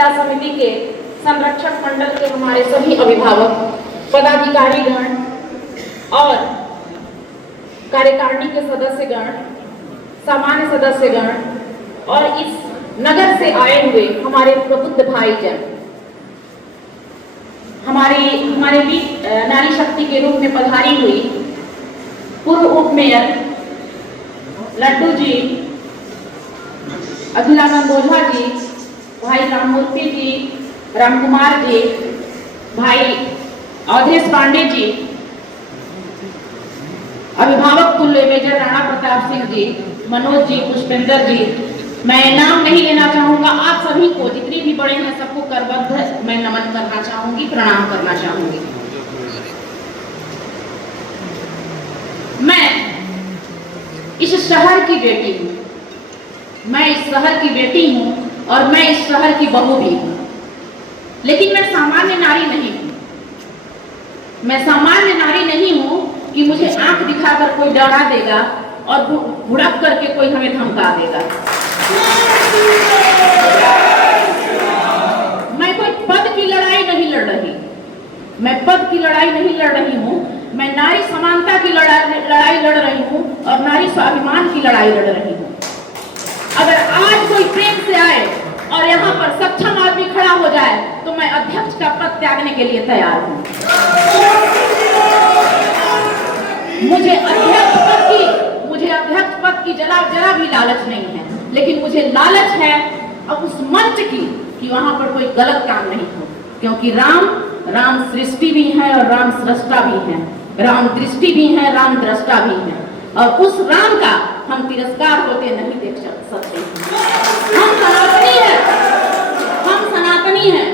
लीला समिति के संरक्षक मंडल के हमारे सभी अभिभावक, पदाधिकारीगण और कार्यकारिणी के सदस्यगण, सामान्य सदस्यगण और इस नगर से आए हुए हमारे प्रबुद्ध भाईजन, हमारे बीच नारी शक्ति के रूप में पधारी हुई पूर्व उप मेयर लड्डू जी, अखिलानंद ओझा जी, भाई राममूर्ति जी, रामकुमार जी, भाई अवधेश पांडे जी, अभिभावक तुल्य मेजर राणा प्रताप सिंह जी, मनोज जी, पुष्पेंद्र जी, मैं नाम नहीं लेना चाहूंगा। आप सभी को, जितने भी बड़े हैं, सबको करबद्ध मैं नमन करना चाहूंगी, प्रणाम करना चाहूंगी। मैं इस शहर की बेटी हूँ, मैं इस शहर की बेटी हूँ और मैं इस शहर की बहू भी हूँ, लेकिन मैं सामान्य नारी नहीं हूँ। मैं सामान्य नारी नहीं हूँ कि मुझे आंख दिखाकर कोई डरा देगा और भुड़क करके कोई हमें धमका देगा। मैं कोई पद की लड़ाई नहीं लड़ रही, मैं पद की लड़ाई नहीं लड़ रही हूँ, मैं नारी समानता की लड़ाई लड़ रही हूँ और नारी स्वाभिमान की लड़ाई लड़ रही हूँ। अगर आज कोई प्रेम से आए और यहाँ पर सक्षम आदमी खड़ा हो जाए तो मैं अध्यक्ष का पद त्यागने के लिए तैयार हूँ। मुझे अध्यक्ष पद की जरा भी लालच नहीं है, लेकिन मुझे लालच है अब उस मंच की कि वहां पर कोई गलत काम नहीं हो, क्योंकि राम सृष्टि भी है और राम सृष्टा भी है, राम दृष्टि भी है, राम दृष्टा भी है, और उस राम का हम तिरस्कार होते नहीं देख सकते। हम सनातनी हैं।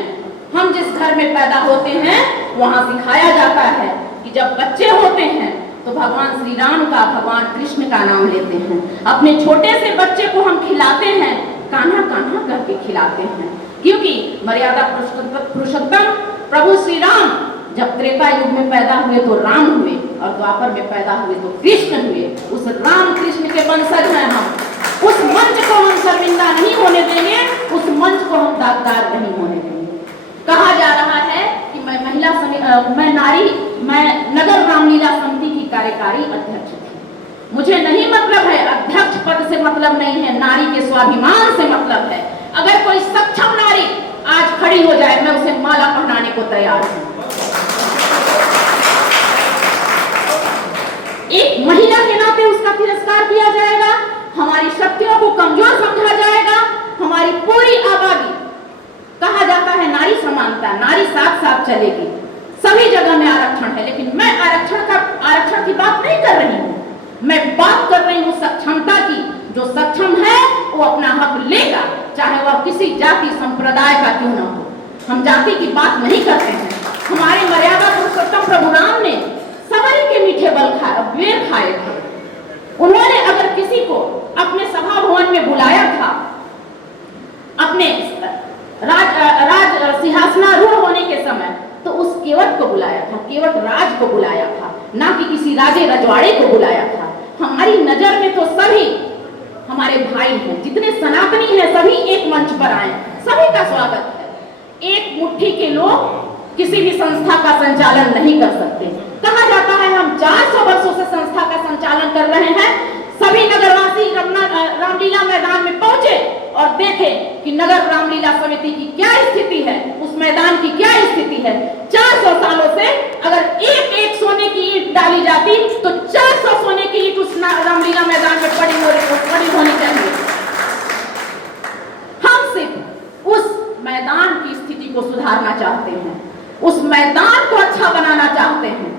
हम जिस घर में पैदा होते हैं वहां सिखाया जाता है कि जब बच्चे होते हैं तो भगवान श्री राम का, भगवान कृष्ण का नाम लेते हैं। अपने छोटे से बच्चे को हम खिलाते हैं, कान्हा कान्हा करके खिलाते हैं, क्योंकि मर्यादा पुरुषोत्तम प्रभु श्री राम जब त्रेता युग में पैदा हुए तो राम हुए और द्वापर में पैदा हुए तो कृष्ण हुए। उस राम कृष्ण के वंशज हैं हम। उस मंच को हम शर्मिंदा नहीं होने देंगे, उस मंच को हम दागदार नहीं होने देंगे। कहा जा रहा है कि मैं नगर रामलीला समिति की कार्यकारी अध्यक्ष थी। मुझे नहीं मतलब है, अध्यक्ष पद से मतलब नहीं है, नारी के स्वाभिमान से मतलब है। अगर कोई सक्षम नारी आज खड़ी हो जाए, मैं उसे माला पहनाने को तैयार हूं। एक महिला के नाते उसका तिरस्कार किया जाएगा, हमारी शक्तियों को कमजोर समझा जाएगा, हमारी पूरी आबादी, कहा जाता है नारी समानता, नारी साथ साथ चलेगी, सभी जगह में आरक्षण है, लेकिन मैं आरक्षण की बात नहीं कर रही हूँ। मैं बात कर रही हूँ सक्षमता की। जो सक्षम है वो अपना हक लेगा, चाहे वह किसी जाति संप्रदाय का क्यों न हो। हम जाति की बात नहीं करते हैं। हमारे मर्यादा पुरुषोत्तम प्रभु राम ने सबरी के मीठे बेर खाए थे। उन्होंने अगर किसी को अपने सभा भवन में बुलाया था, अपने राज सिंहासनारूढ़ होने के समय, तो उस केवट को बुलाया था, केवट राज को बुलाया था, ना कि किसी राजे रजवाड़े को बुलाया था। हमारी नजर में तो सभी हमारे भाई हैं, जितने सनातनी हैं सभी एक मंच पर आए, सभी का स्वागत है। एक मुट्ठी के लोग किसी भी संस्था का संचालन नहीं कर सकते। कहा जाता है हम 400 वर्षों से संस्था का संचालन कर रहे हैं। सभी नगरवासी रामलीला मैदान में पहुंचे और देखे कि नगर रामलीला समिति की क्या स्थिति है, उस मैदान की क्या स्थिति है। 400 सालों से अगर एक सोने की ईंट डाली जाती तो 400 सोने की ईंट उस रामलीला मैदान में पड़ी होनी चाहिए। हम सिर्फ उस मैदान की स्थिति को सुधारना चाहते हैं, उस मैदान को अच्छा बनाना चाहते हैं।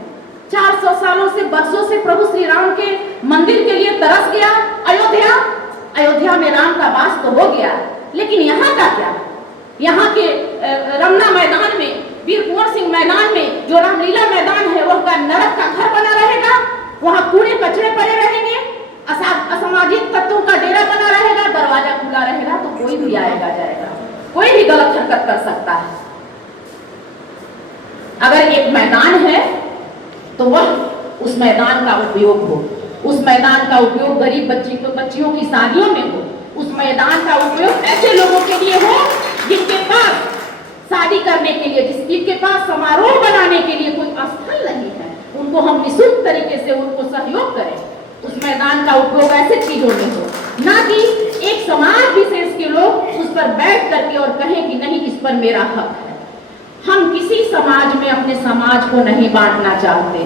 400 सालों से, वर्षों से प्रभु श्री राम के मंदिर के लिए तरस गया अयोध्या में राम का वास तो हो गया, लेकिन यहाँ का क्या? यहाँ के रमना मैदान में, वीर कुंवर सिंह मैदान में जो रामलीला मैदान है वह का नरक का घर बना रहेगा। वहाँ कूड़े कचरे पड़े रहेंगे, असामाजिक तत्वों का डेरा बना रहेगा, दरवाजा खुला रहेगा तो कोई भी आएगा जाएगा, कोई भी गलत हरकत कर सकता है। अगर एक मैदान है तो वह उस मैदान का उपयोग हो, उस मैदान का उपयोग गरीब बच्चियों की शादियों में हो, उस मैदान का उपयोग ऐसे लोगों के लिए हो जिनके पास शादी करने के लिए, जिसके पास समारोह बनाने के लिए कोई स्थल नहीं है, उनको हम निःशुल्क तरीके से उनको सहयोग करें। उस मैदान का उपयोग ऐसे चीजों में हो, ना कि एक समाज विशेष के लोग उस पर बैठ करके और कहें कि नहीं इस पर मेरा हक है। हम किसी समाज में अपने समाज को नहीं बांटना चाहते।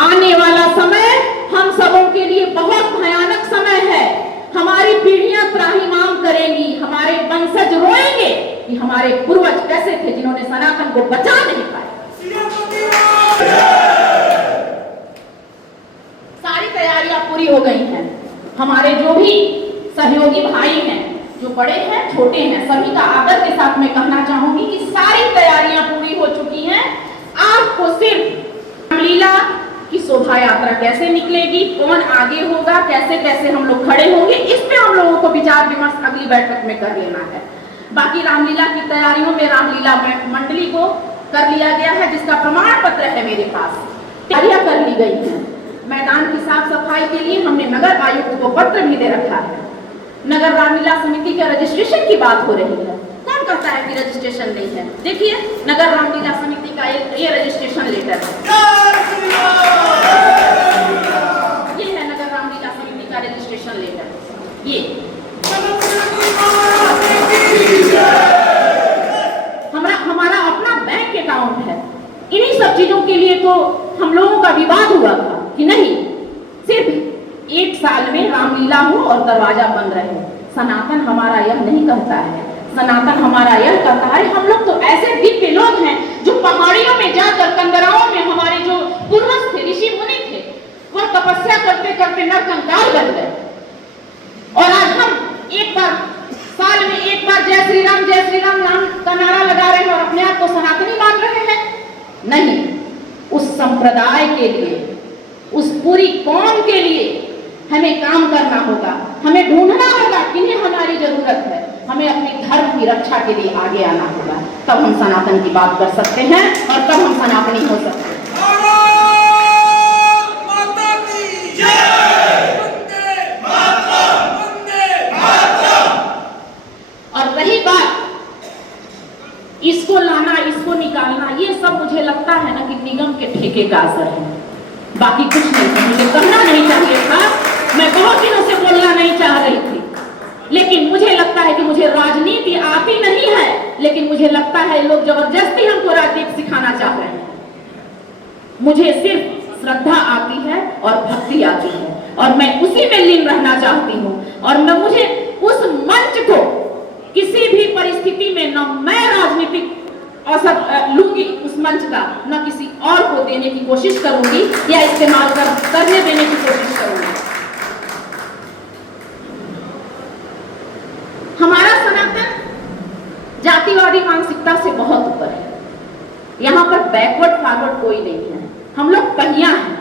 आने वाला समय हम सबों के लिए बहुत भयानक समय है। हमारी पीढ़ियां त्राहिमाम करेंगी, हमारे वंशज रोएंगे कि हमारे पूर्वज कैसे थे जिन्होंने सनातन को बचा नहीं पाए। सारी तैयारियां पूरी हो गई हैं। हमारे जो भी सहयोगी भाई हैं, जो बड़े हैं छोटे हैं, सभी का आदर के साथ मैं कहना चाहूंगी कि सारी तैयारियां पूरी हो चुकी हैं। आपको सिर्फ रामलीला की शोभा यात्रा कैसे निकलेगी, कौन आगे होगा, कैसे कैसे हम लोग खड़े होंगे, इस पे हम लोगों को विचार विमर्श अगली बैठक में कर लेना है। बाकी रामलीला की तैयारियों में रामलीला मंडली को कर लिया गया है, जिसका प्रमाण पत्र है मेरे पास। तैयारियां कर ली गई हैं। मैदान की साफ सफाई के लिए हमने नगर आयुक्त को पत्र भी दे रखा है। नगर रामलीला समिति के रजिस्ट्रेशन की बात हो रही है। कौन कहता है कि रजिस्ट्रेशन नहीं है? देखिए नगर रामलीला समिति का ये रजिस्ट्रेशन लेटर है। ये है नगर रामलीला समिति का रजिस्ट्रेशन लेटर। ये हमारा अपना बैंक अकाउंट है। इन्हीं सब चीजों के लिए तो हम लोगों का विवाद हुआ था कि नहीं सिर्फ एक साल में रामलीला हो और दरवाजा बंद रहे। सनातन हमारा यह नहीं कहता है। सनातन हमारा यह कहता है हम लोग तो ऐसे दिव्य लोग हैं जो पहाड़ियों में जाकर कंदराओं में हमारे जो पूर्वज थे, ऋषि मुनि थे, वह तपस्या करते करते नरकंकाल बन गए। और आज हम एक बार साल में एक बार जय श्री राम नाम का नारा लगा रहे हैं और अपने आप को सनातनी मान रहे हैं। नहीं, उस संप्रदाय के लिए, उस पूरी कौम के लिए हमें काम करना होगा। हमें ढूंढना होगा किन्हें हमारी जरूरत है। हमें अपने धर्म की रक्षा के लिए आगे आना होगा, तब हम सनातन की बात कर सकते हैं और तब हम सनातनी हो सकते हैं। और रही बात इसको लाना, इसको निकालना, ये सब मुझे लगता है ना कि निगम के ठेके का असर है, बाकी कुछ नहीं। मुझे कहना नहीं चाहिए था, मैं बहुत दिनों से बोलना नहीं चाह रही थी, लेकिन मुझे लगता है कि मुझे राजनीति आती नहीं है, लेकिन मुझे लगता है लोग जबरदस्ती हमको राजनीति सिखाना चाह रहे हैं। मुझे सिर्फ श्रद्धा आती है और भक्ति आती है और मैं उसी में लीन रहना चाहती हूँ। और मुझे उस मंच को किसी भी परिस्थिति में न मैं राजनीतिक अवसर लूंगी उस मंच का, न किसी और को देने की कोशिश करूंगी या इस्तेमाल करने देने की कोशिश करूंगी। हमारा सनातन जातिवादी मानसिकता से बहुत ऊपर है। यहाँ पर बैकवर्ड फॉरवर्ड कोई नहीं है। हम लोग पहिया हैं,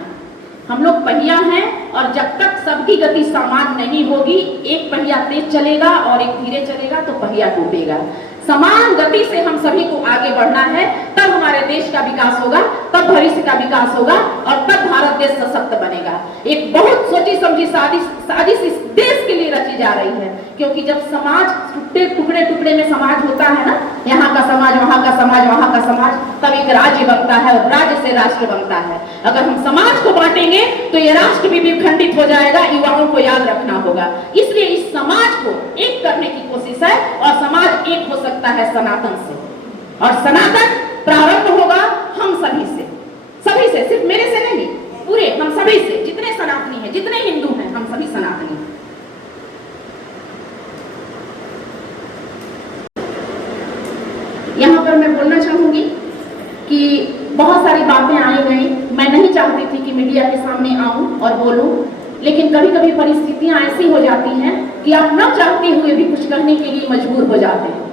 हम लोग पहिया हैं और जब तक सबकी गति समान नहीं होगी, एक पहिया तेज चलेगा और एक धीरे चलेगा तो पहिया टूटेगा। समान गति से हम सभी को आगे बढ़ना है, तब हमारे देश का विकास होगा, तब भविष्य का विकास होगा और तब भारत देश सशक्त बनेगा। एक बहुत सोची समझी साजिश इस देश के लिए रची जा रही है, क्योंकि जब समाज टुकड़े टुकड़े में समाज होता है ना, यहाँ का समाज, वहाँ का समाज, वहाँ का समाज, तब एक राज्य बनता है और राज्य से राष्ट्र बनता है। अगर हम समाज को बांटेंगे तो ये राष्ट्र भी विखंडित हो जाएगा। युवाओं को याद रखना होगा। इसलिए इस समाज को एक करने की कोशिश है और समाज एक हो सकता है सनातन से, और सनातन प्रारंभ होगा हम सभी से, सिर्फ मेरे से नहीं, पूरे हम सभी से, जितने सनातनी हैं, जितने हिंदू हैं, हम सभी सनातनी हैं। यहाँ पर मैं बोलना चाहूंगी कि बहुत सारी बातें आई गई। मैं नहीं चाहती थी कि मीडिया के सामने आऊं और बोलूं, लेकिन कभी कभी परिस्थितियां ऐसी हो जाती हैं कि आप न चाहते हुए भी कुछ करने के लिए मजबूर हो जाते हैं।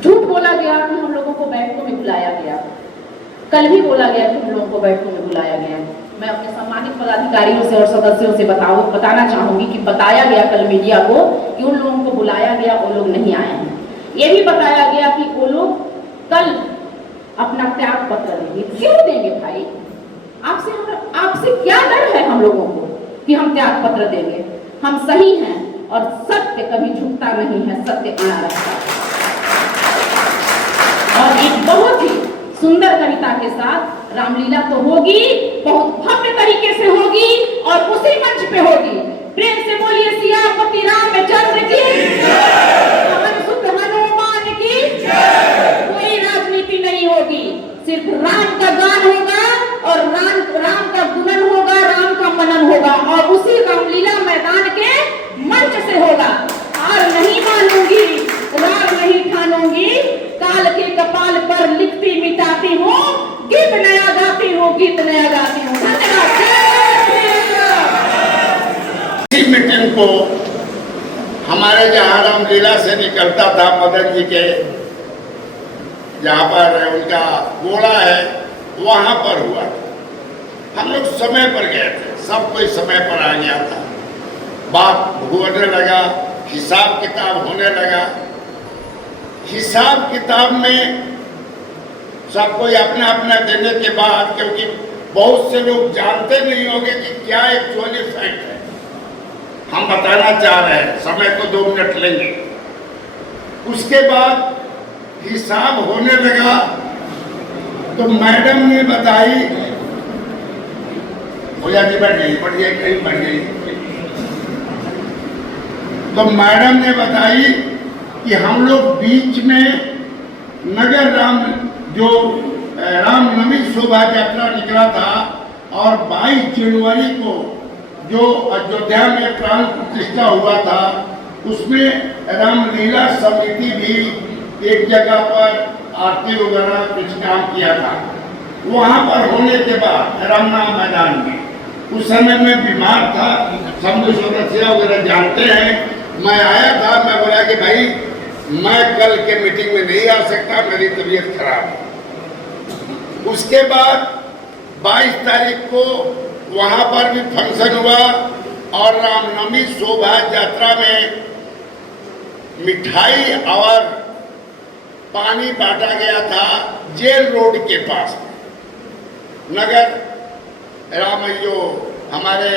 झूठ बोला गया कि हम लोगों को बैठकों में बुलाया गया, कल भी बोला गया कि हम लोगों को बैठकों में बुलाया गया। मैं अपने सम्मानित पदाधिकारियों से और सदस्यों से बताना चाहूंगी कि बताया गया कल मीडिया को कि उन लोगों को बुलाया गया, वो लोग नहीं आए हैं। ये भी बताया गया कि वो लोग कल अपना त्याग पत्र देंगे। क्यों देंगे भाई? आपसे क्या डर है हम लोगों को कि हम त्याग पत्र देंगे? हम सही हैं और सत्य कभी झुकता नहीं है, सत्य अड़ा रहता है। सुंदर कविता के साथ रामलीला तो होगी, बहुत भव्य तरीके से होगी और उसी मंच पे होगी। प्रेम से बोलिए सियापति रामचंद्र की पवन सुत हनुमान की। कोई राजनीति नहीं होगी, सिर्फ राम का गान होगा और राम का गुणन होगा, राम का मनन होगा और उसी रामलीला मैदान के मंच से होगा। हार नहीं मानूंगी, रार नहीं ठानूंगी, काल के कपाल पर लिखती मिटाती हूँ, गीत नया गाती हूँ, गीत नया गाती हूँ। धन्यवाद। इसी मीटिंग को हमारे जहाँ रामलीला से निकलता था मदन जी के जहाँ पर उनका गोला है वहाँ पर हुआ था। हम लोग समय पर गए थे, सब कोई समय पर आ गया था, बात होने लगा, हिसाब किताब होने लगा। हिसाब किताब में सब कोई अपना अपना देने के बाद, क्योंकि बहुत से लोग जानते नहीं होंगे कि क्या एक्चुअली फैक्ट है, हम बताना चाह रहे हैं, समय को 2 मिनट लेंगे। उसके बाद हिसाब होने लगा तो मैडम ने बताई, भैया जी बढ़ गई, बढ़िया कहीं बढ़ गई, तो मैडम ने बताई कि हम लोग बीच में नगर रामनवमी शोभा यात्रा निकला था और 22 जनवरी को जो अयोध्या में प्राण प्रतिष्ठा हुआ था उसमें रामलीला समिति भी एक जगह पर आरती वगैरह कुछ काम किया था। वहाँ पर होने के बाद रामनाम मैदान में उस समय में बीमार था, समझो सदस्य वगैरह जानते हैं। मैं आया था, मैं बोला कि भाई मैं कल के मीटिंग में नहीं आ सकता, मेरी तबीयत खराब है। उसके बाद 22 तारीख को वहाँ पर भी फंक्शन हुआ और रामनवमी शोभा यात्रा में मिठाई और पानी बांटा गया था जेल रोड के पास नगर जो हमारे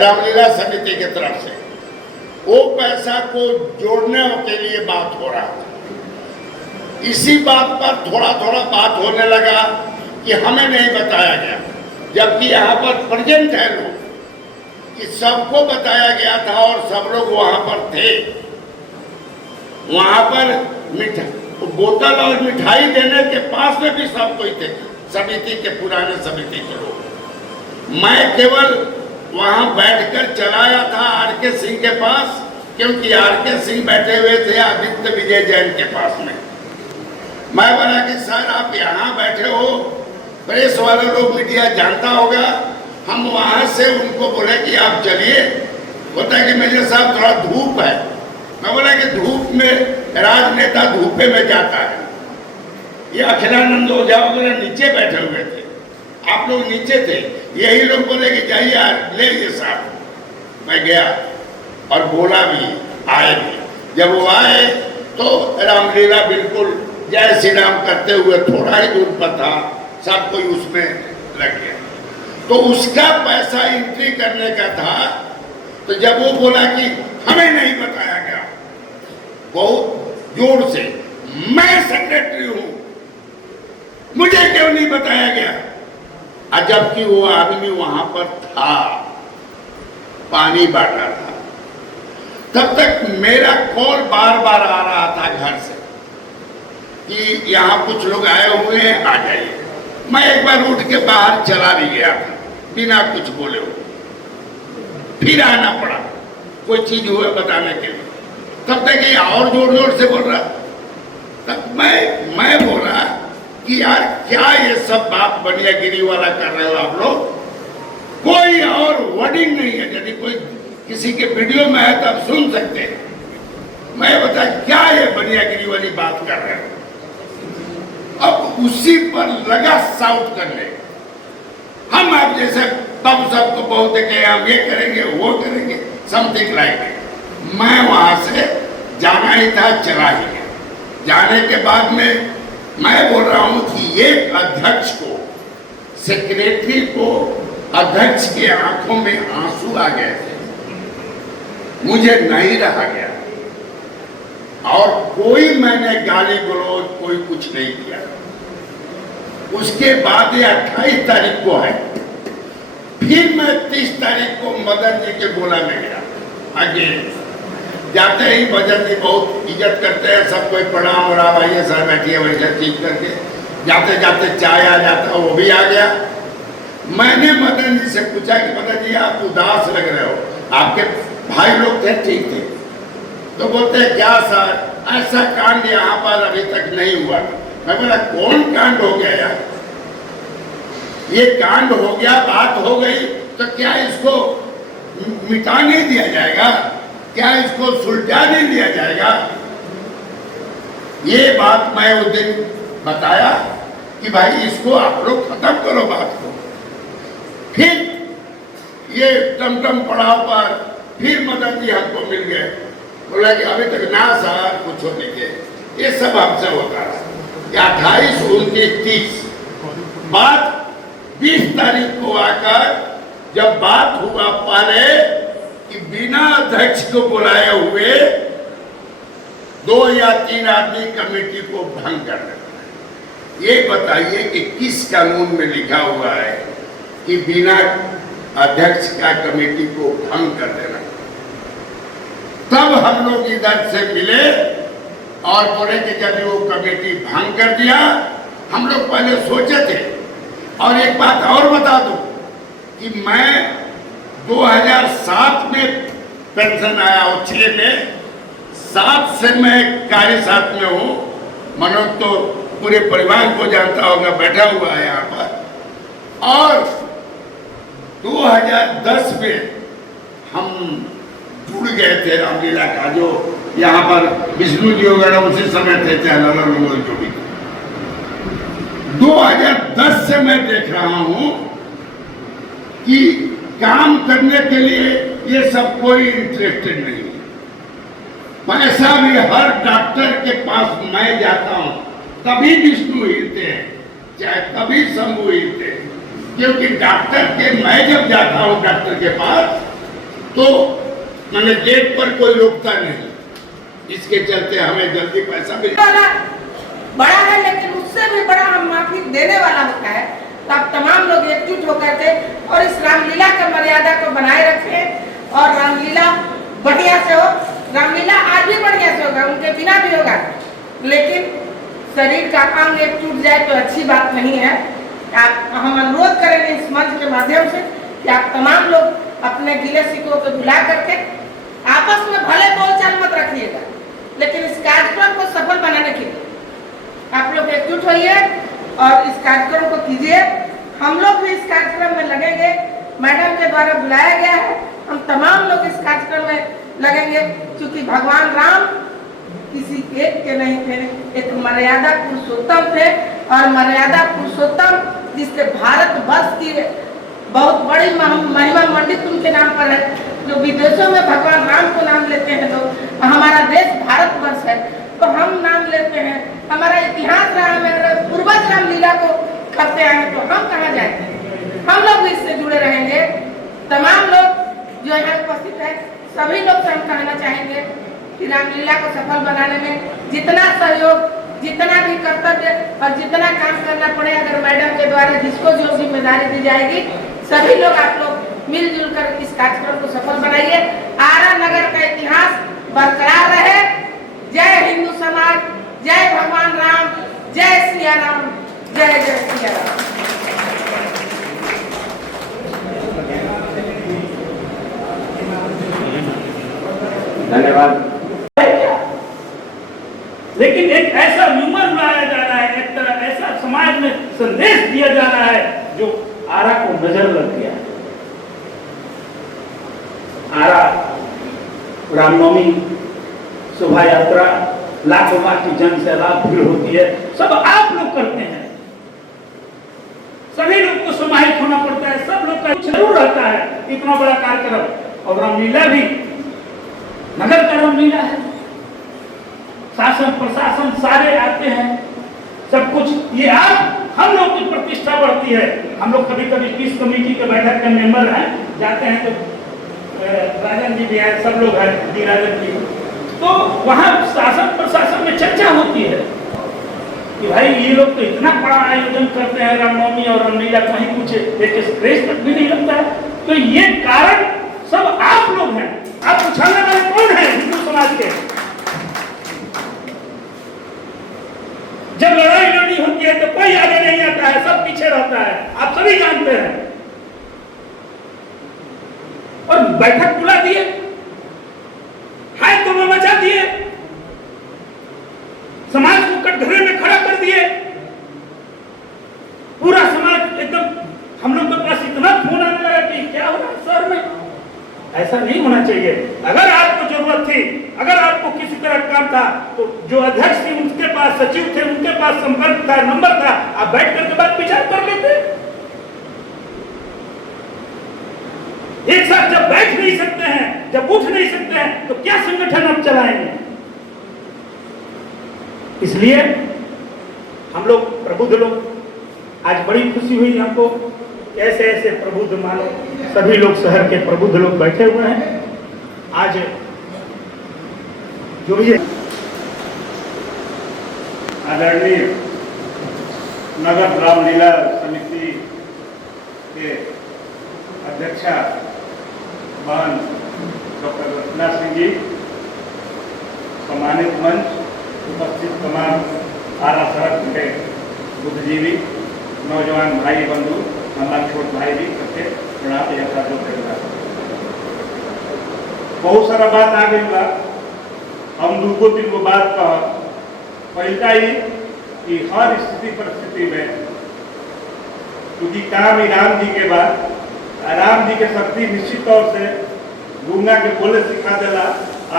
रामलीला समिति की तरफ से वो पैसा को जोड़ने के लिए बात हो रहा था। इसी बात पर थोड़ा थोड़ा बात होने लगा कि हमें नहीं बताया गया, जबकि यहाँ पर प्रेजेंट है लोग कि सबको बताया गया था और सब लोग वहाँ पर थे। वहाँ पर बोतल और मिठाई देने के पास में भी सब कोई थे, समिति के पुराने समिति के लोग। मैं केवल वहाँ बैठकर चलाया था आर.के. सिंह के पास, क्योंकि आर.के. सिंह बैठे हुए थे आदित्य विजय जैन के पास में। मैं बोला कि सर आप यहाँ बैठे हो, प्रेस वाले लोग मीडिया जानता होगा। हम वहाँ से उनको बोले कि आप चलिए, बोलता है कि मेरे साथ थोड़ा धूप है। मैं बोला कि धूप में राजनेता धूपे में जाता है। ये अखिलानंद ओझा वगैरह नीचे बैठे हुए थे, आप लोग नीचे थे, यही लोग बोले कि जाइए यार ले ये साहब। मैं गया और बोला भी, आए भी। जब वो आए तो रामलीला बिल्कुल जय श्री राम करते हुए थोड़ा ही दूर पर था, सब कोई उसमें लग गया। तो उसका पैसा एंट्री करने का था। तो जब वो बोला कि हमें नहीं बताया गया, बहुत जोर से, मैं सेक्रेटरी हूं, मुझे क्यों नहीं बताया गया? जबकि वो आदमी वहां पर था, पानी बांटा था। तब तक मेरा कॉल बार बार आ रहा था घर से कि यहाँ कुछ लोग आए हुए हैं, आ जाइए। मैं एक बार उठ के बाहर चला भी गया था बिना कुछ बोले हुए, फिर आना पड़ा कोई चीज हुए बताने के लिए। तब तक ये और जोर जोर से बोल रहा। तब मैं बोला कि यार क्या ये सब बात बनियागिरी वाला कर रहे हो आप लोग, कोई और वर्डिंग नहीं है। यदि कोई किसी के वीडियो में है तो आप सुन सकते हैं। मैं बता क्या ये बनियागिरी वाली बात कर रहे हो। अब उसी पर लगा साउट करने, हम आप जैसे तब सबको बहुत देखे, हम ये करेंगे वो करेंगे, समथिंग लाइक। मैं वहां से जाना ही था, चला ही गया। जाने के बाद में मैं बोल रहा हूं कि एक अध्यक्ष को, सेक्रेटरी को, अध्यक्ष के आंखों में आंसू आ गए थे, मुझे नहीं रहा गया। और कोई मैंने गाली गलौज कोई कुछ नहीं किया। उसके बाद ये 28 तारीख को है। फिर मैं 30 तारीख को मदन जी के गोला में गया। आगे जाते ही मदन जी बहुत इज्जत करते हैं, सब कोई प्रणाम और आइए सर बैठिए वैसे ठीक करके जाते जाते चाय आ जाता, वो भी आ गया। मैंने मदन जी से पूछा कि मदन जी आप उदास लग रहे हो, आपके भाई लोग थे ठीक थे? तो बोलते हैं क्या सर ऐसा कांड यहाँ पर अभी तक नहीं हुआ। मैं बोला कौन कांड हो गया यार? ये कांड हो गया, बात हो गई, तो क्या इसको मिटा नहीं दिया जाएगा? क्या इसको सुलझा नहीं दिया जाएगा? ये बात मैं उस दिन बताया कि भाई इसको आप लोग खत्म करो बात को। फिर ये टमटम पड़ाव पर फिर मदन जी हमको मिल गए, बोला कि अभी तक ना सर कुछ होने के, ये सब हमसे होता रहा। 28, 29, 30 बात 20 तारीख को आकर जब बात हुआ पहले कि बिना अध्यक्ष को बुलाए हुए 2 या 3 आदमी कमेटी को भंग कर देना। ये बताइए कि किस कानून में लिखा हुआ है कि बिना अध्यक्ष का कमेटी को भंग कर देना? तब हम लोग इधर से मिले और बोले कि जब वो कमेटी भंग कर दिया, हम लोग पहले सोचे थे। और एक बात और बता दूं कि मैं 2007 में पेंशन आया और 6 में 7 से मैं कार्य साथ में हूँ। मनोज तो पूरे परिवार को जानता होगा, बैठा हुआ है यहाँ पर। और 2010 में हम जुड़ गए थे रामलीला का, जो यहाँ पर विष्णु जी वगैरह उसी समय थे, जो भी। 2010 से मैं देख रहा हूँ कि काम करने के लिए ये सब कोई इंटरेस्टेड नहीं है। पैसा भी हर डॉक्टर के पास मैं जाता हूँ तभी विष्णु हिलते हैं, चाहे तभी शंभू हिलते हैं, क्योंकि डॉक्टर के मैं जब जाता हूँ डॉक्टर के पास तो मैंने गेट पर कोई रोकता नहीं, इसके चलते हमें जल्दी पैसा मिल बड़ा है। लेकिन उससे भी बड़ा हम माफी देने वाला होता है। तो आप तमाम लोग एकजुट होकर के और इस रामलीला का मर्यादा को बनाए रखें और रामलीला बढ़िया से हो। रामलीला आज भी बढ़िया से होगा, उनके बिना भी होगा, लेकिन शरीर का अंग एक टूट जाए तो अच्छी बात नहीं है। हम अनुरोध करेंगे इस मंच के माध्यम से कि आप तमाम लोग अपने गिले शिकवों को भुला करके आपस में भले बोलचाल मत रखिएगा, लेकिन इस कार्यक्रम को सफल बनाने के लिए आप लोग एकजुट होइए और इस कार्यक्रम को कीजिए। हम लोग भी इस कार्यक्रम में लगेंगे, मैडम के द्वारा बुलाया गया है, हम तमाम लोग इस कार्यक्रम में लगेंगे, क्योंकि भगवान राम किसी एक के नहीं थे, एक मर्यादा पुरुषोत्तम थे। और मर्यादा पुरुषोत्तम जिससे भारत वर्ष की बहुत बड़ी महिमा मंडित उनके नाम पर है, जो विदेशों में भगवान राम को नाम लेते हैं लोग। हमारा देश भारत वर्ष है तो हम नाम लेते हैं, हमारा इतिहास रहा है, पूर्वज रामलीला को करते आए, तो हम कहाँ जाएंगे? हम लोग भी इससे जुड़े रहेंगे। तमाम लोग जो यहाँ उपस्थित है सभी लोग से हम कहना चाहेंगे कि रामलीला को सफल बनाने में जितना सहयोग, जितना भी कर्तव्य और जितना काम करना पड़े, अगर मैडम के द्वारा जिसको जो जिम्मेदारी दी जाएगी, सभी लोग आप लोग मिलजुल कर इस कार्यक्रम को सफल बनाइए। आरा नगर का इतिहास बरकरार रहे। जय हिंदू समाज, जय भगवान राम, जय सिया राम, जय जय सिया राम। धन्यवाद। लेकिन एक ऐसा ह्यूमर लाया जा रहा है, एक तरह ऐसा समाज में संदेश दिया जा रहा है जो आरा को नजर लग गया। आरा रामनवमी शोभा यात्रा, लाखों की जन सैलाब भीड़ होती है, सब आप लोग करते हैं, सभी लोग को समाहित होना पड़ता है, सब लोग का कुछ जरूर रहता है। इतना बड़ा कार्यक्रम और रामलीला भी नगर का रामलीला है, शासन प्रशासन सारे आते हैं, सब कुछ ये आप हम लोग की प्रतिष्ठा बढ़ती है। हम लोग कभी कभी पीस कमेटी के बैठक के मेंबर हैं, जाते हैं तो राजन जी भी आए, सब लोग हैं, डी राजन जी, तो वहाँ शासन प्रशासन में चर्चा होती है। कि भाई ये लोग तो इतना बड़ा आयोजन करते हैं रामनवमी और रामलीला, कहीं कुछ एक स्क्रेच तक भी नहीं लगता है। तो ये कारण सब आप लोग हैं। आप उछालने वाले कौन हैं हिंदू समाज के? जब लड़ाई लड़ी होती है तो कोई आगे नहीं आता है, सब पीछे रहता है, आप सभी जानते हैं। और बैठक बुला दिए, हाय तो मचा दिए, समाज को कटघरे में खड़ा कर दिए। पूरा समाज एकदम, हम लोग के पास इतना फोन आने लगा कि क्या हो रहा है शहर में। ऐसा नहीं होना चाहिए। अगर आपको जरूरत थी, अगर आपको किसी तरह काम था, तो जो अध्यक्ष थे उनके पास, सचिव थे उनके पास संपर्क था, नंबर था, आप बैठ कर के बाद विचार कर लेते। एक साथ जब बैठ नहीं सकते हैं, जब उठ नहीं सकते हैं, तो क्या संगठन आप चलाएंगे? इसलिए हम लोग प्रबुद्ध लोग, आज बड़ी खुशी हुई हमको, ऐसे ऐसे प्रबुद्ध मानो सभी लोग शहर के प्रबुद्ध लोग बैठे हुए हैं। आज जो भी आदरणीय नगर रामलीला समिति के अध्यक्षा बहन डॉक्टर रत्ना सिंह जी, सम्मानित मंच, उपस्थित तमाम आरा शहर के बुद्धिजीवी, नौजवान भाई बंधु, हमारे छोट भाई भी सबके प्रणाम यात्रा जो करेगा। बहुत सारा बात आ गई बा, हम दूगो तीन गो बात कह। पहला ही कि हर स्थिति परिस्थिति में, क्योंकि काम ही राम जी के बाद, राम जी के शक्ति निश्चित तौर से गूंगा के बोले सिखा देला,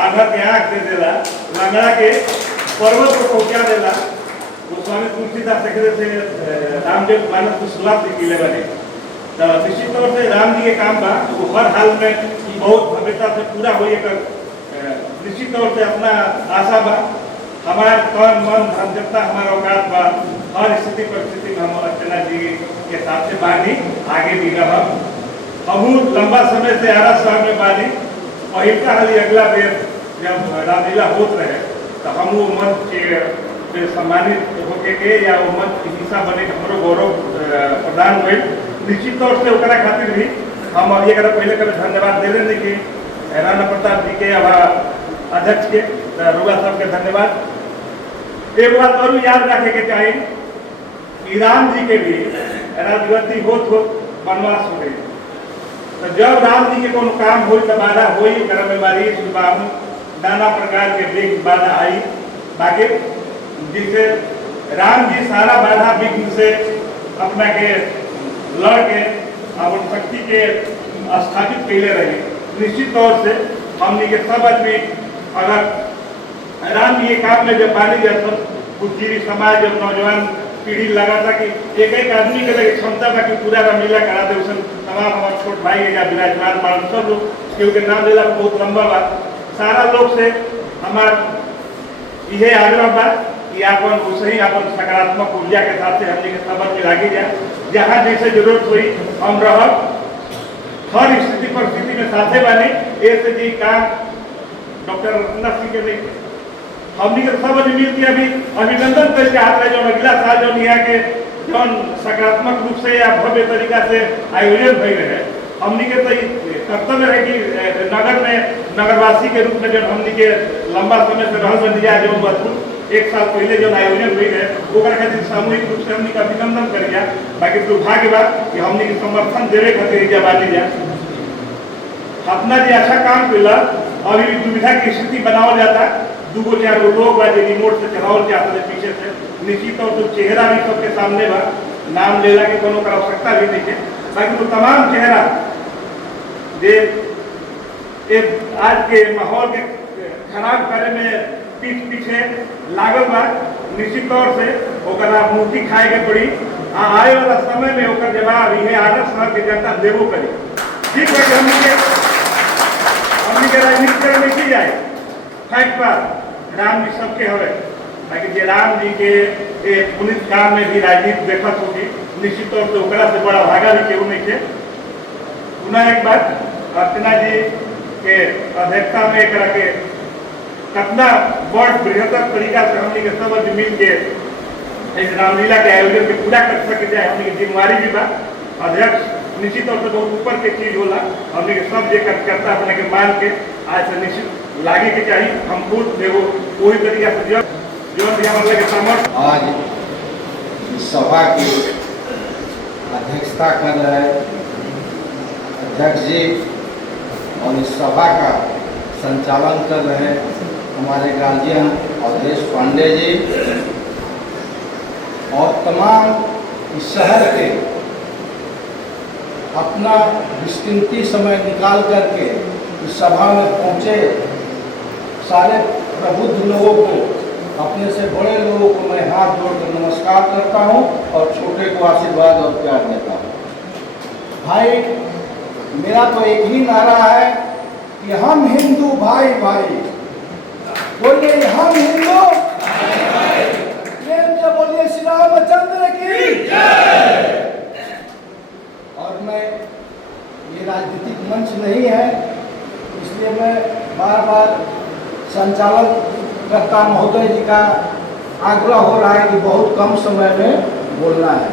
आधा के आँख दे देला, लंगड़ा के पर्वत को पहुंचा देला। गोस्वामी तुलसीदास से रामदेव मानस को शुरुआत से किले बने। तो निश्चित तौर से राम जी के काम बा वो हर हाल में बहुत भव्यता से पूरा हो, निश्चित तौर से अपना आशा बा। हमारा तन मन धर्मता हमारा औकात बा, हर स्थिति परिस्थिति में हम अर्चना जी के साथ से बानी आगे भी रह। हमू लंबा समय से आरा शहर में बानी, पहिलका हाली अगला बेर जब रामलीला होत रहे तो हम वो मंच के सम्मानित होके के या वो मंच के हिस्सा बने के हमरो गौरव प्रदान हुए। निश्चित तौर से ओकरा खातिर भी हम ये पहले कभी धन्यवाद दे रहे कि राणा प्रताप जी के अध्यक्ष के रुआ साहब के धन्यवाद। एक बात और याद रखे के चाहिए कि राम जी के भी राजगद्दी होत वनवास हो गई। तो जब राम जी के कोनो काम हो तो बाधा हो, घर में बारिश बाहू नाना प्रकार के विघ्न बाधा आई, बाकी जिससे राम जी सारा बाधा विघ्न से अपना के लड़ के अपन शक्ति के स्थापित कैले रहे। निश्चित तौर से हमने के सब आदमी अगर राम जी के काम में जब बानी जाए, बुद्धिजीवी समाज जब नौजवान पीढ़ी लगा था कि एक एक आदमी के लगे क्षमता था कि पूरा रामलीला करा दे। उस तमाम हमारे छोट भाई या विराजमान मान सब लोग क्योंकि नाम लेला बहुत लंबा बात, सारा लोग से हमार यह आग्रह बा कि अपन उसही अपन सकारात्मक ऊर्जा के साथ से हमने के सबक में लागी जाए। जहाँ जैसे जरूरत हुई हम रह, हर स्थिति परिस्थिति में साथे बने। ऐसे जी काम डॉक्टर रत्ना सिंह के नहीं, हमने के सब मिल के अभी अभिनंदन करके हाथ रहे। जो अगला साल जो यहाँ के जौन सकारात्मक रूप से या भव्य तरीका से आयोजन हो रहे, हमने के तो कर्तव्य है कि नगर में नगरवासी के रूप में जब हमने के लंबा समय से रहल बन दिया, जो अद्भुत एक साल पहले जो आयोजन हुई है वो खातिर सामूहिक रूप से हमने का अभिनंदन कर दिया। बाकी दुर्भाग्य बात कि हमने के समर्थन देवे खातिर जब आने जा अपना जो अच्छा काम कैला, अभी दुविधा की स्थिति बनावल जाता, दूगो चार गो लोग बा रिमोट से चलावल जाता है पीछे से। निश्चित तौर से चेहरा भी सबके सामने बा, नाम लेला के कोनो आवश्यकता भी नहीं है। बाकी तो तमाम चेहरा जे एक आज के माहौल के खराब करे में पीठ पीछे लागल बा, निश्चित तौर से ओकरा मूर्ति खाए के पड़ी। आए वाला समय में ओकर जवाब यह आदर्श शहर के जनता देवो करी। ठीक है कि हमने के राजनीति करे नहीं जाए, फैक्ट बात राम जी सबके हवे, बाकी जे राम जी के पुनित काम में भी राजनीति देखत होगी, निश्चित तौर से ओकरा से बड़ा भागा भी केहू नहीं थे। पुनः एक बात अर्चना जी के अध्यक्षता में एक के कितना बड़ बृहत्तर तरीका से हमने के सब मिल के इस रामलीला के आयोजन के पूरा कर सके जाए हमने की जिम्मेवारी भी बा। अध्यक्ष निश्चित तौर से बहुत ऊपर के चीज होला, हमने के सब जे कार्यकर्ता अपने के मान के आज से निश्चित लागे के चाहिए। हम खुद एगो वही तरीका से जो भी हमारे के समर्थ आज इस सभा की अध्यक्षता कर रहे अध्यक्ष जी और इस सभा का संचालन कर रहे हमारे गार्जियन अवधेश पांडे जी और तमाम इस शहर के अपना विस्कीमती समय निकाल करके इस सभा में पहुँचे सारे प्रबुद्ध लोगों को, अपने से बड़े लोगों को मैं हाथ जोड़कर नमस्कार करता हूं और छोटे को आशीर्वाद और प्यार देता हूं। भाई, मेरा तो एक ही नारा है कि हम हिंदू भाई भाई। बोलिए हम हिंदू प्रेम से बोलिए श्री रामचंद्र की जय। और मैं ये राजनीतिक मंच नहीं है, इसलिए मैं बार बार संचालन कर्ता महोदय जी का आग्रह हो रहा है कि बहुत कम समय में बोलना है,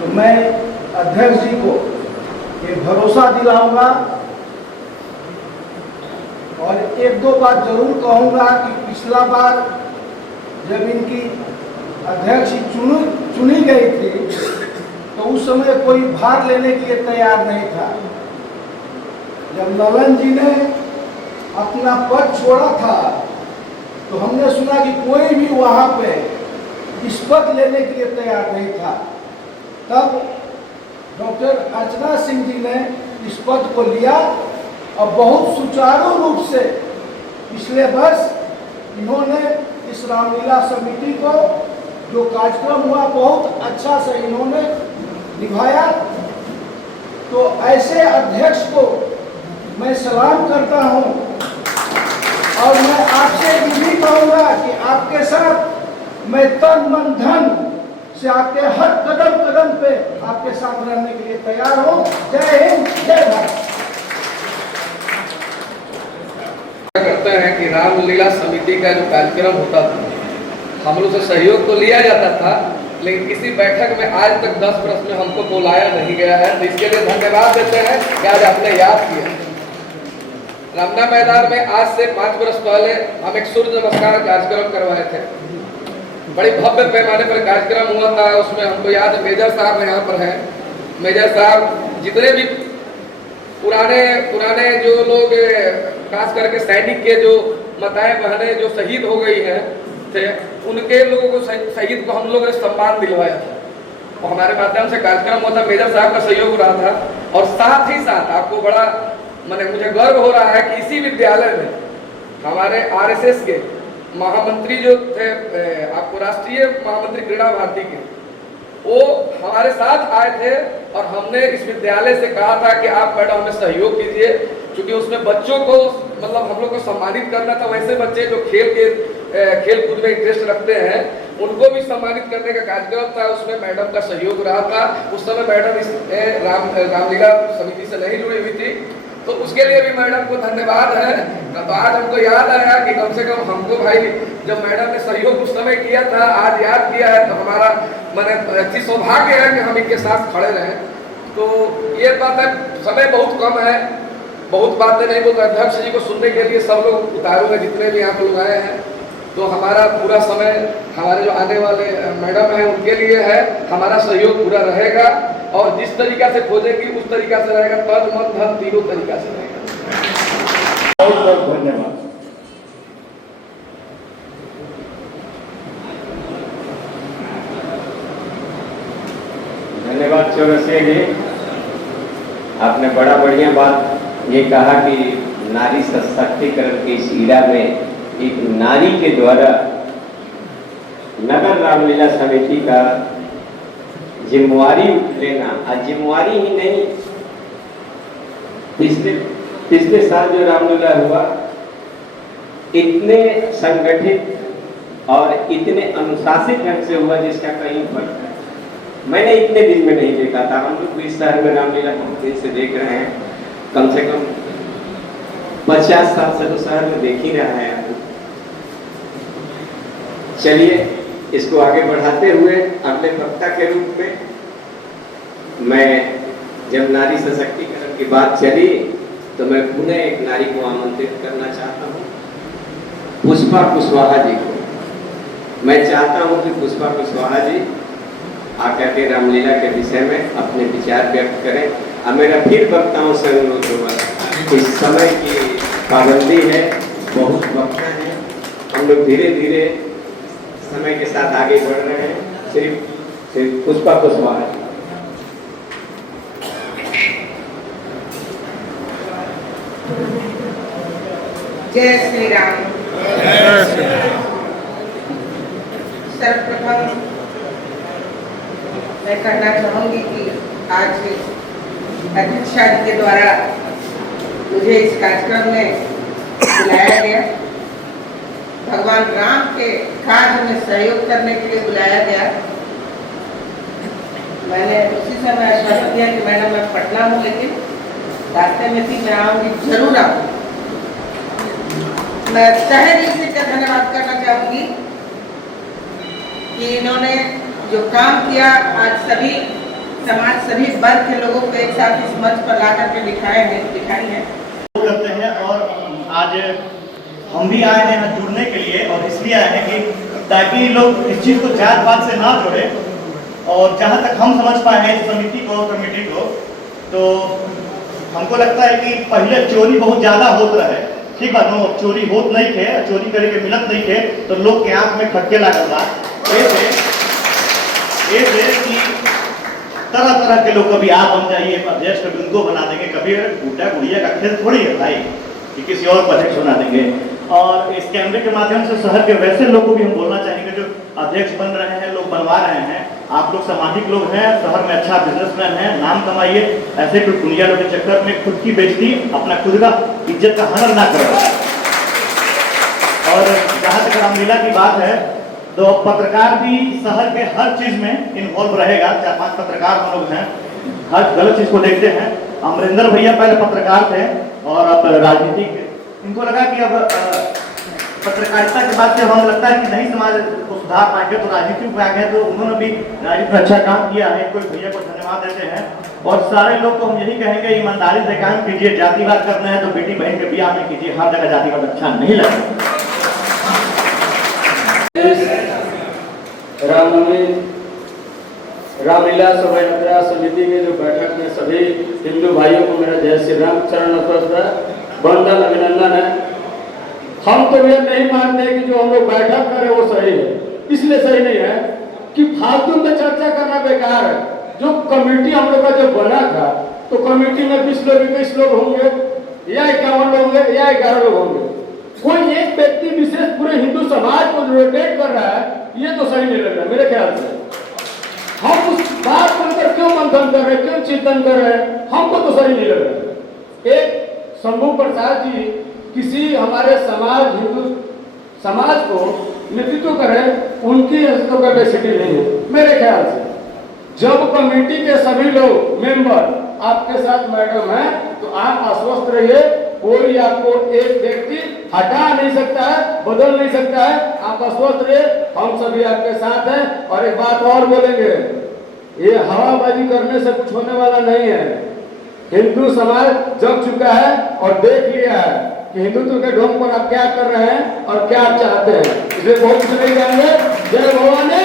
तो मैं अध्यक्ष जी को ये भरोसा दिलाऊंगा और एक दो बात जरूर कहूंगा कि पिछला बार जब इनकी अध्यक्ष चुनी गई थी तो उस समय कोई भाग लेने के लिए तैयार नहीं था। जब ललन जी ने अपना पद छोड़ा था तो हमने सुना कि कोई भी वहां पे इस पद लेने के लिए तैयार नहीं था। तब डॉक्टर अर्चना सिंह जी ने इस पद को लिया और बहुत सुचारू रूप से पिछले वर्ष इन्होंने इस रामलीला समिति को जो कार्यक्रम हुआ बहुत अच्छा से इन्होंने निभाया। तो ऐसे अध्यक्ष को मैं सलाम करता हूं और मैं आपसे ये भी कहूंगा कि आपके साथ मैं तन मन धन से आपके हर कदम कदम पे आपके साथ रहने के लिए तैयार हूं। जय हिंद, जय भारत। करते हैं कि रामलीला समिति का जो कार्यक्रम होता था हम लोग से सहयोग तो लिया जाता था, लेकिन किसी बैठक में आज तक 10 वर्ष में हमको बुलाया नहीं गया है। तो इसके लिए धन्यवाद देते हैं कि आज आपने याद किया। रामना मैदान में आज से 5 वर्ष पहले हम एक सूर्य नमस्कार कार्यक्रम करवाए थे। बड़ी भव्य पैमाने पर कार्यक्रम हुआ था। उसमें हमको याद, मेजर साहब यहाँ पर हैं। मेजर साहब जितने भी पुराने जो लोग खास करके सैनिक के जो माताएं बहनें जो शहीद हो गई हैं थे, उनके लोगों को शहीद को हम लोगों ने सम्मान दिलवाया था और हमारे माध्यम से कार्यक्रम हुआ था। मेजर साहब का सहयोग रहा था और साथ ही साथ आपको बड़ा मुझे गर्व हो रहा है कि इसी विद्यालय में हमारे आरएसएस के महामंत्री जो थे, आपको राष्ट्रीय महामंत्री क्रीड़ा भारती के, वो हमारे साथ आए थे और हमने इस विद्यालय से कहा था कि आप मैडम हमें सहयोग कीजिए, क्योंकि उसमें बच्चों को हम लोग को सम्मानित करना था। वैसे बच्चे जो खेल कूद में इंटरेस्ट रखते हैं उनको भी सम्मानित करने का कार्यक्रम था। उसमें मैडम का सहयोग रहा था। उस समय मैडम इस रामलीला समिति से नहीं जुड़ी हुई थी, तो उसके लिए भी मैडम को धन्यवाद है। तो आज हमको याद आया कि कम से कम हमको भाई जब मैडम ने सहयोग उस समय किया था, आज याद किया है, तो हमारा अच्छी सौभाग्य है कि हम इनके साथ खड़े रहें। तो ये बात है, समय बहुत कम है, बहुत बातें नहीं बोलते। अध्यक्ष जी को सुनने के लिए सब लोग उतारूंगा, जितने भी आप लोग आए हैं। तो हमारा पूरा समय हमारे जो आने वाले मैडम हैं उनके लिए है। हमारा सहयोग पूरा रहेगा और जिस तरीका से खोजेंगी उस तरीका से रहेगा, तन मन धन तीनों तरीका से रहेगा। बहुत बहुत धन्यवाद। धन्यवाद चौरसिया जी, आपने बड़ा बढ़िया बात ये कहा कि नारी सशक्तिकरण के इस ईरा में एक नारी के द्वारा नगर रामलीला समिति का जिम्मेवारी लेना, आज जिम्मेवारी ही नहीं, पिछले साल जो रामलीला हुआ इतने संगठित और इतने अनुशासित ढंग से हुआ जिसका कहीं पर मैंने इतने दिन में नहीं देखा था। हम लोग इस शहर में रामलीला हम दिन से देख रहे हैं, कम से कम 50 साल से तो शहर में देख ही रहा है। चलिए इसको आगे बढ़ाते हुए अगले वक्ता के रूप में मैं, जब नारी सशक्तिकरण की बात चली तो मैं पुनः एक नारी को आमंत्रित करना चाहता हूँ, पुष्पा कुशवाहा जी को। मैं चाहता हूँ कि पुष्पा कुशवाहा जी आकर के रामलीला के विषय में अपने विचार व्यक्त करें। अब मेरा फिर वक्ताओं से अनुरोध होगा, इस समय की पाबंदी है, बहुत वक्ता है, हम लोग धीरे धीरे समय के साथ आगे बढ़ रहे हैं। सिर्फ पुष्पा कुशवाहा जी। जय श्री राम। सर्वप्रथम मैं कहना चाहूंगी कि आज अध्यक्षा जी के द्वारा मुझे इस कार्यक्रम में बुलाया गया, भगवान राम के कार्य में सहयोग करने के लिए बुलाया गया। मैंने उसी समय आश्वासन दिया कि मैडम मैं पटना हूँ, लेकिन रास्ते में थी, मैं आऊँगी, जरूर आऊँगी। मैं तहे दिल से धन्यवाद करना चाहूँगी कि इन्होंने जो काम किया, आज सभी समाज, सभी वर्ग के लोगों को एक साथ इस मंच पर ला करके दिखाई है। करते हैं और आज हम भी आए हैं यहाँ जुड़ने के लिए, और इसलिए आए हैं कि ताकि लोग इस चीज़ को जात पात से ना जोड़े। और जहाँ तक हम समझ पाए हैं इस समिति को, कमेटी को, तो हमको लगता है कि पहले चोरी बहुत ज़्यादा होता है, ठीक बात नो, चोरी होत नहीं थे, चोरी करे के मिलत नहीं थे, तो लोग के आँख में खटके लागल बा। कि तरह तरह के लोग, कभी आप बन जाइए अध्यक्ष, कभी उनको बना देंगे, कभी गुड्डा गुड़िया का खेल थोड़ी है भाई कि किसी और को अध्यक्ष बना देंगे। और इस कैमरे के माध्यम से शहर के वैसे लोगों को भी हम बोलना चाहेंगे जो अध्यक्ष बन रहे हैं, लोग बनवा रहे हैं। आप लोग सामाजिक लोग हैं, शहर में अच्छा बिजनेसमैन है, नाम कमाइए, ऐसे कोई दुनिया लोग के चक्कर में खुद की बेइज्जती, अपना खुद का इज्जत का हनन ना करें। और जहाँ तक रामलीला की बात है, तो पत्रकार भी शहर के हर चीज में इन्वॉल्व रहेगा। 4-5 पत्रकार हम लोग हैं, हर गलत चीज को देखते हैं। अमरिंदर भैया पहले पत्रकार थे और अब राजनीतिक, इनको लगा कि अब पत्रकारिता के बाद से हमें लगता है कि नहीं समाज को सुधार पाएंगे, तो राजनीति में आ गए, तो उन्होंने भी राजनीति में अच्छा काम किया है। कोई भैया को धन्यवाद देते हैं। और सारे लोग को हम यही कहेंगे, ईमानदारी से काम कीजिए, जातिवाद करना है तो बेटी बहन के ब्याह में कीजिए, हर जगह जातिवाद अच्छा नहीं लगता। रामलीला शोभा यात्रा समिति के जो बैठक में सभी हिंदू भाइयों को मेरा जय श्री राम, चरण वंदन, अभिनंदन है। हम तो ये नहीं मानते कि जो हम लोग बैठक करें वो सही है, इसलिए सही नहीं है कि फालतू में चर्चा करना बेकार है। जो कमेटी हम लोग का जो बना था, तो कमेटी में 20 लोग 21 लोग होंगे या 51 लोग होंगे या 11 लोग होंगे। कोई एक व्यक्ति विशेष पूरे हिंदू समाज को रोटेट कर रहा है, ये तो सही नहीं लग रहा मेरे ख्याल से। हम उस बात पर क्यों मंथन कर रहे हैं, क्यों चिंतन कर रहे हैं, हमको तो सही नहीं लग रहा। एक शंभू प्रसाद जी किसी हमारे समाज, हिंदू समाज को नेतृत्व करें, उनकी कैपेसिटी नहीं है मेरे ख्याल से। जब कमेटी के सभी लोग मेंबर आपके साथ मैडम है, तो आप आश्वस्त रहिए, कोई आपको एक व्यक्ति हटा नहीं सकता है, बदल नहीं सकता है। आप आश्वस्त रहिए, हम सभी आपके साथ हैं। और एक बात और बोलेंगे, ये हवाबाजी करने से कुछ होने वाला नहीं है। हिंदू समाज जग चुका है और देख लिया है कि हिंदुत्व के ढोंग पर आप क्या कर रहे हैं और क्या आप चाहते हैं, इसलिए बहुत कुछ नहीं जाएंगे। जय भवानी।